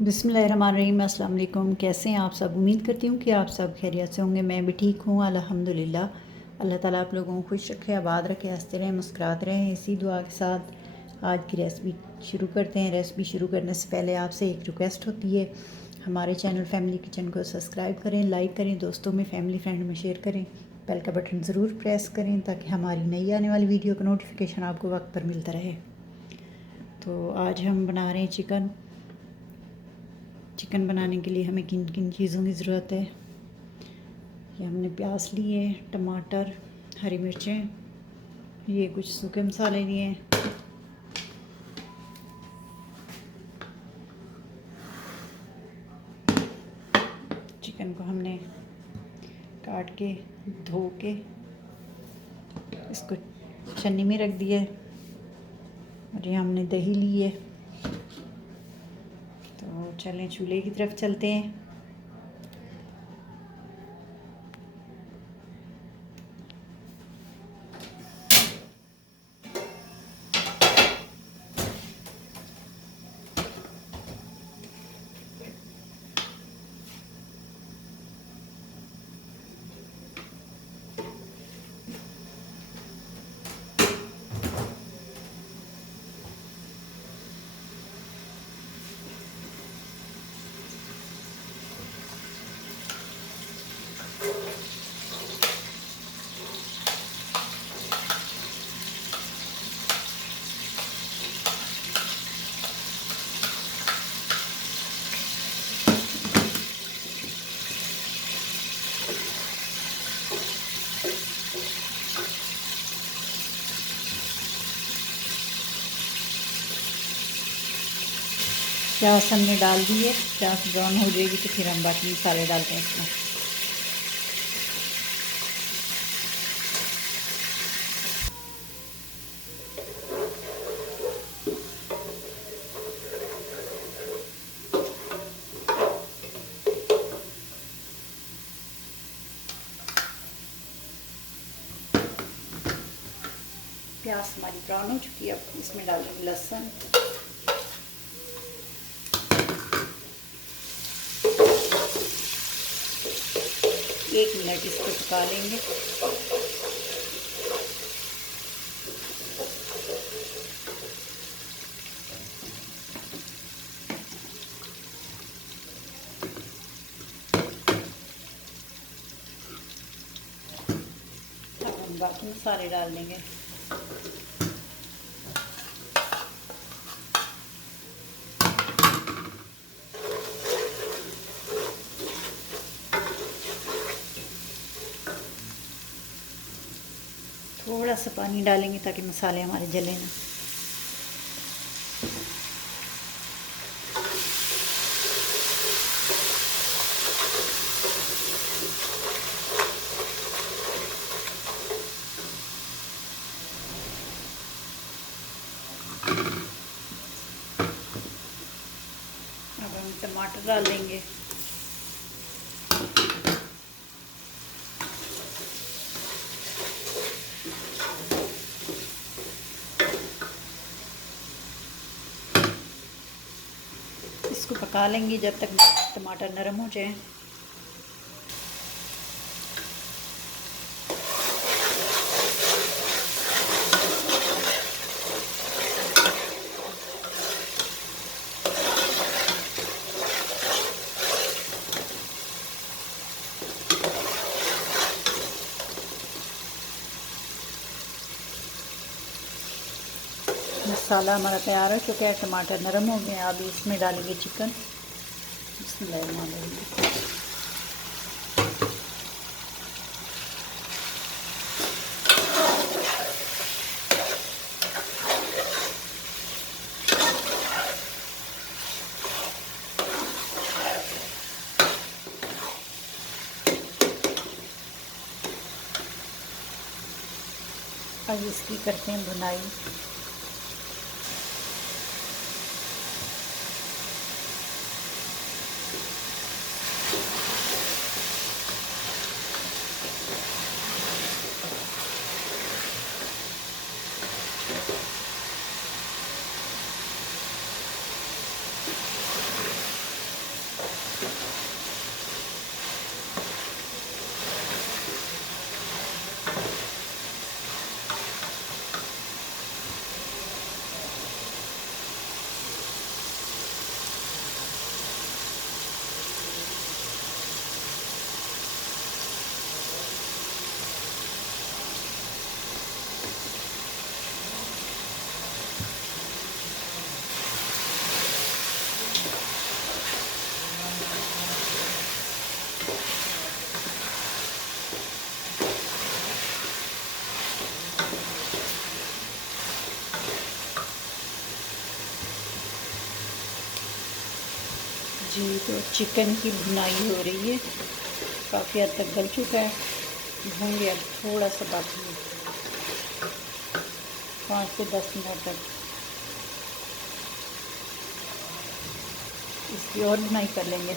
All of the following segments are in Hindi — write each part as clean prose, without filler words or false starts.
बिस्मिल्लाहिर्रहमानिर्रहीम। अस्सलाम वालेकुम। कैसे हैं आप सब? उम्मीद करती हूँ कि आप सब खैरियत से होंगे। मैं भी ठीक हूँ अल्हम्दुलिल्लाह। अल्लाह ताला आप लोगों को खुश रखे, आबाद रखे, हंसते रहें, मुस्कुराते रहें। इसी दुआ के साथ आज की रेसिपी शुरू करते हैं। रेसिपी शुरू करने से पहले आपसे एक रिक्वेस्ट होती है, हमारे चैनल फैमिली किचन को सब्सक्राइब करें, लाइक करें, दोस्तों में, फैमिली फ्रेंड में शेयर करें, बेल का बटन ज़रूर प्रेस करें ताकि हमारी नई आने वाली वीडियो का नोटिफिकेशन आपको वक्त पर मिलता रहे। तो आज हम बना रहे हैं चिकन। चिकन बनाने के लिए हमें किन किन चीज़ों की ज़रूरत है? ये हमने प्याज लिए, टमाटर, हरी मिर्चें, ये कुछ सूखे मसाले लिए हैं, चिकन को हमने काट के धो के इसको छन्नी में रख दिया है, और ये हमने दही ली है। तो चलें चूल्हे की तरफ चलते हैं। प्याज हमने डाल दी है, प्याज ब्राउन हो जाएगी तो फिर हम बाकी मसाले डालते हैं इसमें। प्याज हमारी ब्राउन हो चुकी है, अब इसमें डाल देंगे लहसुन, एक मिनट इसको पका लेंगे। अब हम बाकी मसाले डाल देंगे। थोड़ा सा पानी डालेंगे ताकि मसाले हमारे जले ना। अब हम टमाटर डाल देंगे। इसको पका लेंगे जब तक टमाटर नरम हो जाए। मसाला हमारा तैयार हो चुका है, टमाटर नरम हो गए। अब इसमें डालेंगे चिकन। बिस्मिल्लाहिर्रहमानिर्रहीम। अब इसकी करते हैं भुनाई। जी, तो चिकन की भुनाई हो रही है, काफ़ी हद तक गल चुका है। भून लिया, थोड़ा सा बाकी है, 5 से 10 मिनट तक इसकी और भुनाई कर लेंगे।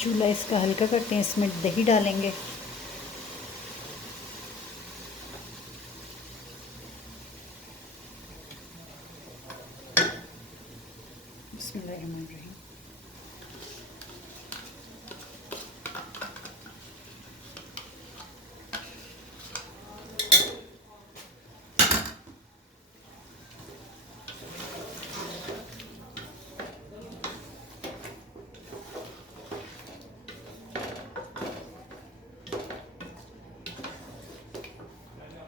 चूल्हा इसका हल्का करते हैं, इसमें दही डालेंगे। बिस्मिल्लाहिर्रहमानिर्रहीम।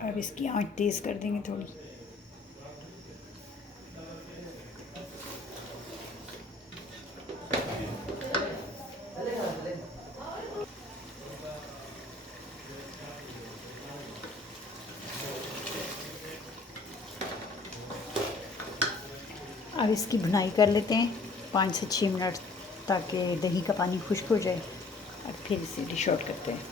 अब इसकी आंच तेज़ कर देंगे थोड़ी। अब इसकी भुनाई कर लेते हैं 5 से 6 मिनट, ताकि दही का पानी खुश्क हो जाए, और फिर इसे डिश आउट करते हैं।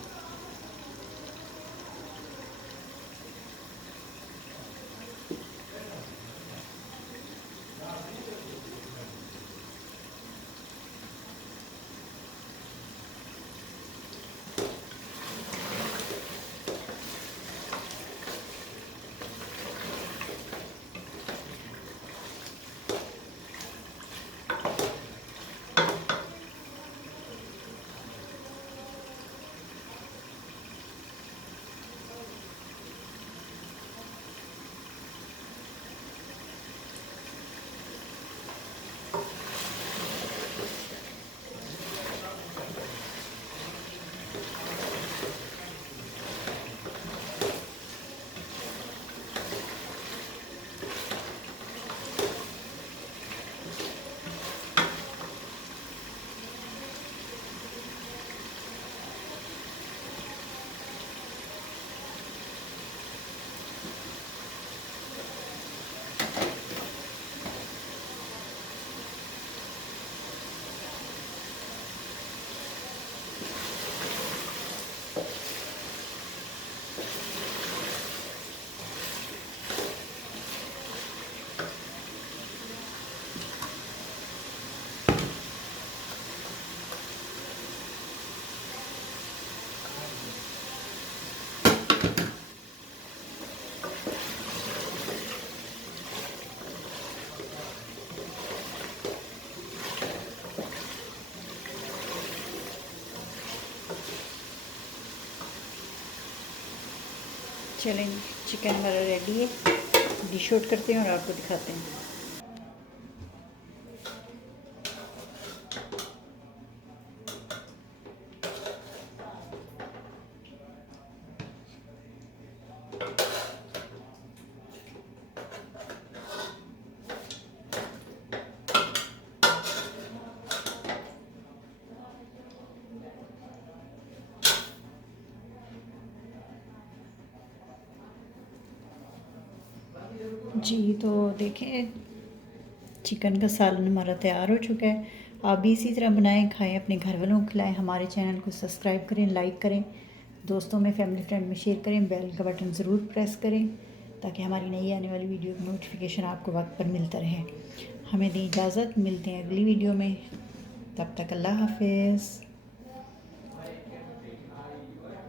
चलें, चिकन हमारा रेडी है, डिश आउट करते हैं और आपको दिखाते हैं। जी, तो देखें चिकन का सालन हमारा तैयार हो चुका है। आप भी इसी तरह बनाएं, खाएं, अपने घर वालों को खिलाएं। हमारे चैनल को सब्सक्राइब करें, लाइक करें, दोस्तों में, फैमिली फ्रेंड में शेयर करें, बेल का बटन ज़रूर प्रेस करें ताकि हमारी नई आने वाली वीडियो की नोटिफिकेशन आपको वक्त पर मिलता रहे। हमें दें इजाज़त, मिलते हैं अगली वीडियो में। तब तक अल्लाह हाफिज़।